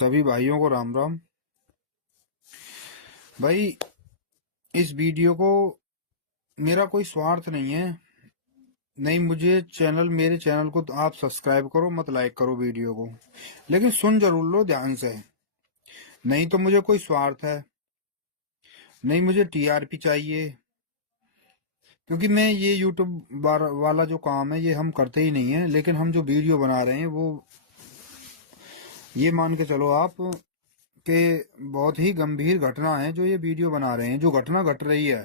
सभी भाइयों को राम राम। भाई, इस वीडियो को मेरा कोई स्वार्थ नहीं है। नहीं, मेरे चैनल को तो आप सब्सक्राइब करो, मत लाइक करो वीडियो को, लेकिन सुन जरूर लो ध्यान से। नहीं तो मुझे कोई स्वार्थ है, नहीं मुझे टीआरपी चाहिए, क्योंकि मैं ये यूट्यूब वाला जो काम है ये हम करते ही नहीं है। लेकिन हम जो वीडियो बना रहे हैं वो ये मान के चलो आप कि बहुत ही गंभीर घटना है जो ये वीडियो बना रहे हैं। जो घटना घट रही है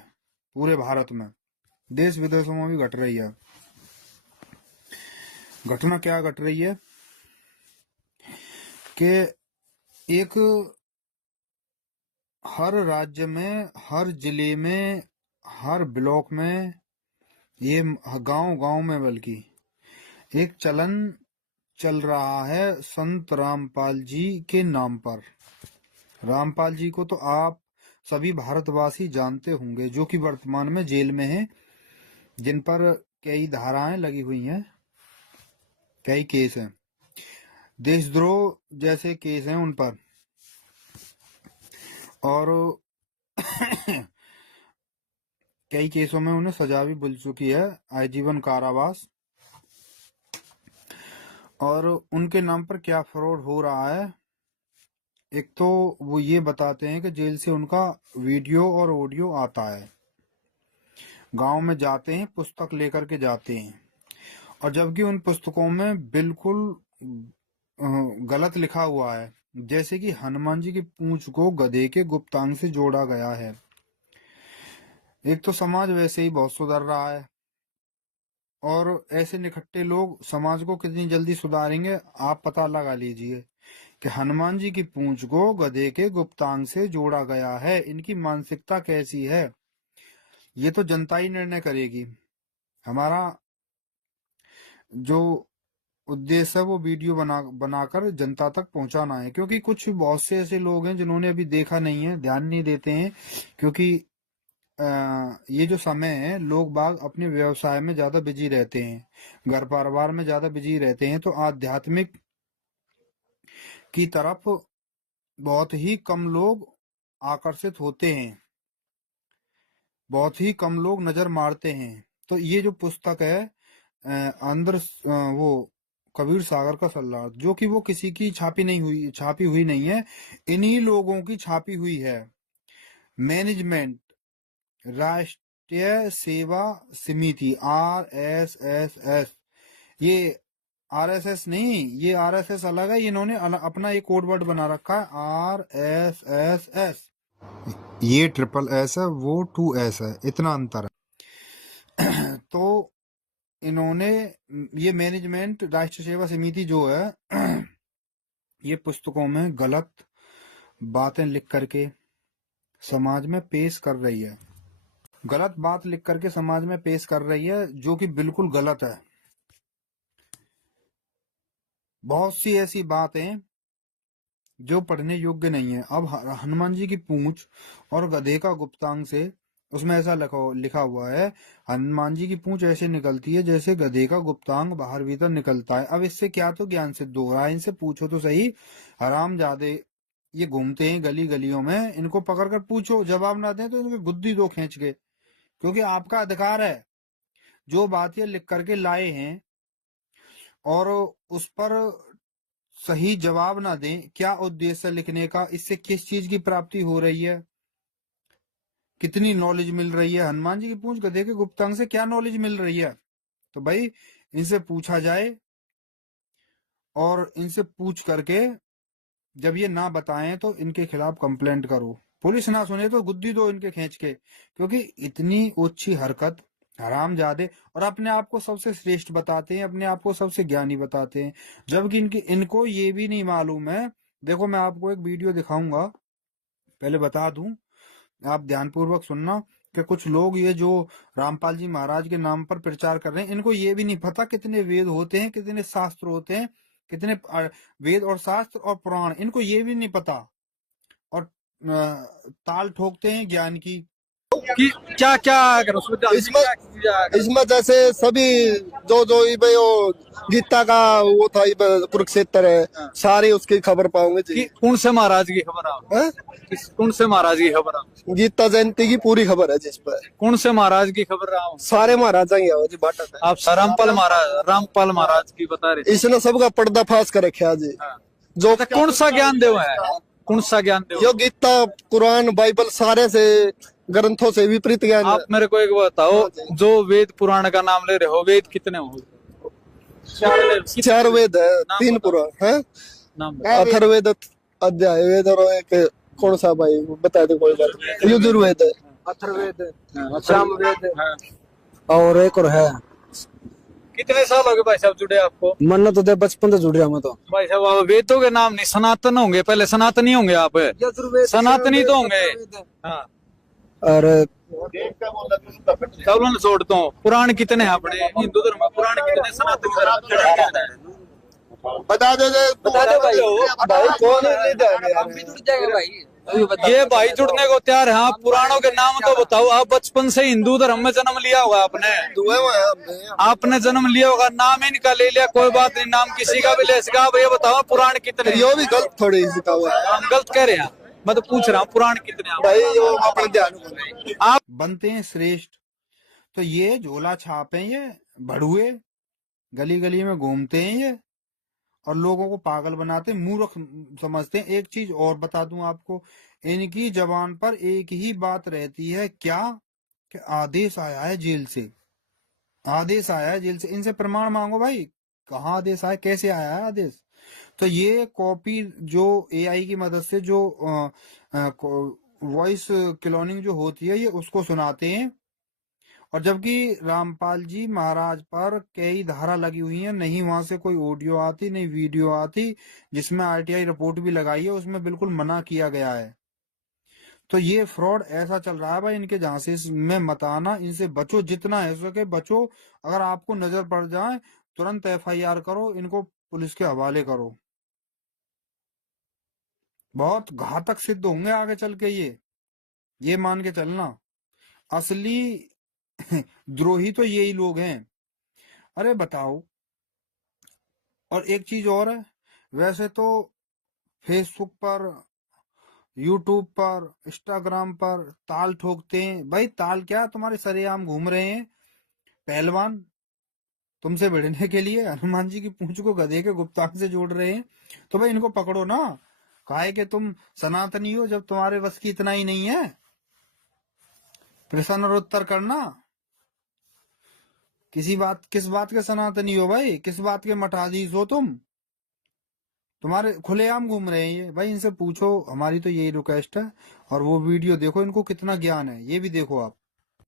पूरे भारत में, देश विदेशों में भी घट रही है। घटना क्या घट रही है कि एक हर राज्य में, हर जिले में, हर ब्लॉक में, ये गांव गांव में बल्कि एक चलन चल रहा है संत रामपाल जी के नाम पर। रामपाल जी को तो आप सभी भारतवासी जानते होंगे, जो कि वर्तमान में जेल में हैं, जिन पर कई धाराएं लगी हुई हैं, कई केस हैं, देशद्रोह जैसे केस हैं उन पर। और कई केसों में उन्हें सजा भी मिल चुकी है, आजीवन कारावास। और उनके नाम पर क्या फ्रॉड हो रहा है, एक तो वो ये बताते हैं कि जेल से उनका वीडियो और ऑडियो आता है, गांव में जाते हैं, पुस्तक लेकर के जाते हैं, और जबकि उन पुस्तकों में बिल्कुल गलत लिखा हुआ है, जैसे कि हनुमान जी की पूंछ को गधे के गुप्तांग से जोड़ा गया है। एक तो समाज वैसे ही बहुत सुधर रहा है, और ऐसे निखट्टे लोग समाज को कितनी जल्दी सुधारेंगे आप पता लगा लीजिए कि हनुमान जी की पूंछ को गधे के गुप्तांग से जोड़ा गया है। इनकी मानसिकता कैसी है ये तो जनता ही निर्णय करेगी। हमारा जो उद्देश्य है वो वीडियो बनाकर जनता तक पहुंचाना है, क्योंकि कुछ बहुत से ऐसे लोग हैं जिन्होंने अभी देखा नहीं है, ध्यान नहीं देते हैं, क्योंकि ये जो समय है लोग बाग अपने व्यवसाय में ज्यादा बिजी रहते हैं, घर परिवार में ज्यादा बिजी रहते हैं, तो आध्यात्मिक की तरफ बहुत ही कम लोग आकर्षित होते हैं, बहुत ही कम लोग नजर मारते हैं। तो ये जो पुस्तक है वो कबीर सागर का सल्लाह, जो कि वो किसी की छापी हुई नहीं है, इन्हीं लोगों की छापी हुई है। मैनेजमेंट राष्ट्रीय सेवा समिति, RSS। ये RSS नहीं, ये RSS अलग है, इन्होंने अपना एक कोड वर्ड बना रखा है RSS। ये SSS है, वो 2S है, इतना अंतर है। तो इन्होंने ये मैनेजमेंट राष्ट्रीय सेवा समिति जो है ये पुस्तकों में गलत बातें लिख करके समाज में पेश कर रही है, गलत बात लिख करके समाज में पेश कर रही है, जो कि बिल्कुल गलत है। बहुत सी ऐसी बातें जो पढ़ने योग्य नहीं है। अब हनुमान जी की पूंछ और गधे का गुप्तांग से, उसमें ऐसा लिखा हुआ है, हनुमान जी की पूंछ ऐसे निकलती है जैसे गधे का गुप्तांग बाहर भीतर निकलता है। अब इससे क्या तो ज्ञान सिद्ध हो रहा है, इनसे पूछो तो सही। हरामजादे ये घूमते हैं गली गलियों में, इनको पकड़ कर पूछो, जवाब ना दें तो इनके गुद्दी दो खींच के, क्योंकि आपका अधिकार है जो बात ये लिख करके लाए हैं और उस पर सही जवाब ना दें। क्या उद्देश्य लिखने का, इससे किस चीज की प्राप्ति हो रही है, कितनी नॉलेज मिल रही है, हनुमान जी की पूंछ गधे के गुप्तांग से क्या नॉलेज मिल रही है। तो भाई इनसे पूछा जाए, और इनसे पूछ करके जब ये ना बताएं तो इनके खिलाफ कंप्लेंट करो। पुलिस ना सुने तो गुद्दी दो इनके खींच के, क्योंकि इतनी ओछी हरकत, हरामजादे, और अपने आप को सबसे श्रेष्ठ बताते हैं, अपने आप को सबसे ज्ञानी बताते हैं, जबकि इनको ये भी नहीं मालूम है। देखो मैं आपको एक वीडियो दिखाऊंगा, पहले बता दूं, आप ध्यानपूर्वक सुनना, कि कुछ लोग ये जो रामपाल जी महाराज के नाम पर प्रचार कर रहे हैं, इनको ये भी नहीं पता कितने वेद होते हैं, कितने शास्त्र होते हैं, कितने वेद और शास्त्र और पुराण, इनको ये भी नहीं पता, और ताल ठोकते हैं ज्ञान की। कि क्या क्या अगर उसमें इसमें जैसे सभी जो भाई वो गीता का वो था कुरुक्षेत्र है, सारी उसकी खबर पाओगे जी। कौन से महाराज की खबर आप हैं? कौन से महाराज की खबर आप गीता जयंती की पूरी खबर है जिस पर कौन से महाराज की खबर रहा हूँ सारे महाराजा ही है जी बाटा है। आप रामपाल महाराज की बता रहे इसने सबका पर्दाफाश कर रखा है जी। जो कौन सा ज्ञान देव है कौन सा ज्ञान देव यो गीता कुरान बाइबल सारे से ग्रंथों से विपरीत ज्ञान। आप मेरे को एक बताओ जो वेद पुराण का नाम ले रहे हो वेद कितने हो 4 वेद है 3 पुराण है अथर्ववेद अध्याय वेद और एक कौन सा भाई बता दे कोई बात यजुर्वेद है अथर्ववेद सामवेद और एक और है। कितने साल हो गए भाई साहब जुड़े आपको मन तो दे बचपन से जुड़ रहा मैं तो भाई साहब आप वेदों के नाम नहीं सनातन होंगे पहले सनातनी होंगे आप सनातनी तो होंगे हाँ अरे चलो छोड़ता हूँ पुराण कितने हैं अपने हिंदू धर्म में पुराण कितने सनातन धर्म बता दो भाई कौन है भाई ये भाई जुड़ने को तैयार है हाँ पुराणों के नाम तो बताओ आप बचपन से हिंदू धर्म में जन्म लिया होगा आपने जन्म लिया होगा नाम इनका ले लिया कोई बात नहीं नाम किसी का भी ले सका भैया बताओ पुराण कितने यो भी गलत थोड़ी इसका हुआ है हम गलत कह रहे हैं मैं तो पूछ रहा हूँ पुराण कितने हैं? भाई यो अपने ध्यान आप बनते हैं श्रेष्ठ तो ये झोला छाप हैं ये भड़ुए गली गली में घूमते हैं ये और लोगों को पागल बनाते मूर्ख समझते हैं। एक चीज और बता दूं आपको इनकी जबान पर एक ही बात रहती है क्या कि आदेश आया है जेल से आदेश आया है जेल से इनसे प्रमाण मांगो भाई कहाँ आदेश आया कैसे आया है आदेश। तो ये कॉपी जो एआई की मदद से जो वॉइस क्लोनिंग जो होती है ये उसको सुनाते हैं और जबकि रामपाल जी महाराज पर कई धारा लगी हुई है नहीं वहां से कोई ऑडियो आती नहीं वीडियो आती जिसमें आरटीआई रिपोर्ट भी लगाई है उसमें बिल्कुल मना किया गया है। तो ये फ्रॉड ऐसा चल रहा है भाई इनके झांसे में मत आना इनसे बचो जितना है सके बचो। अगर आपको नजर पड़ जाए तुरंत एफआईआर करो इनको पुलिस के हवाले करो बहुत घातक सिद्ध होंगे आगे चल के ये मान के चलना असली द्रोही तो यही लोग हैं। अरे बताओ और एक चीज और है वैसे तो फेसबुक पर यूट्यूब पर इंस्टाग्राम पर ताल ठोकते हैं भाई ताल क्या तुम्हारे सरेआम घूम रहे हैं पहलवान तुमसे भिड़ने के लिए हनुमान जी की पूंछ को गधे के गुप्तांग से जोड़ रहे हैं तो भाई इनको पकड़ो ना काहे कि तुम सनातनी हो जब तुम्हारे बस की इतना ही नहीं है प्रश्न और उत्तर करना किस बात के सनातनी हो भाई किस बात के मठाधीश हो तुम्हारे खुलेआम घूम रहे हैं ये भाई इनसे पूछो हमारी तो यही रिक्वेस्ट है और वो वीडियो देखो इनको कितना ज्ञान है ये भी देखो आप।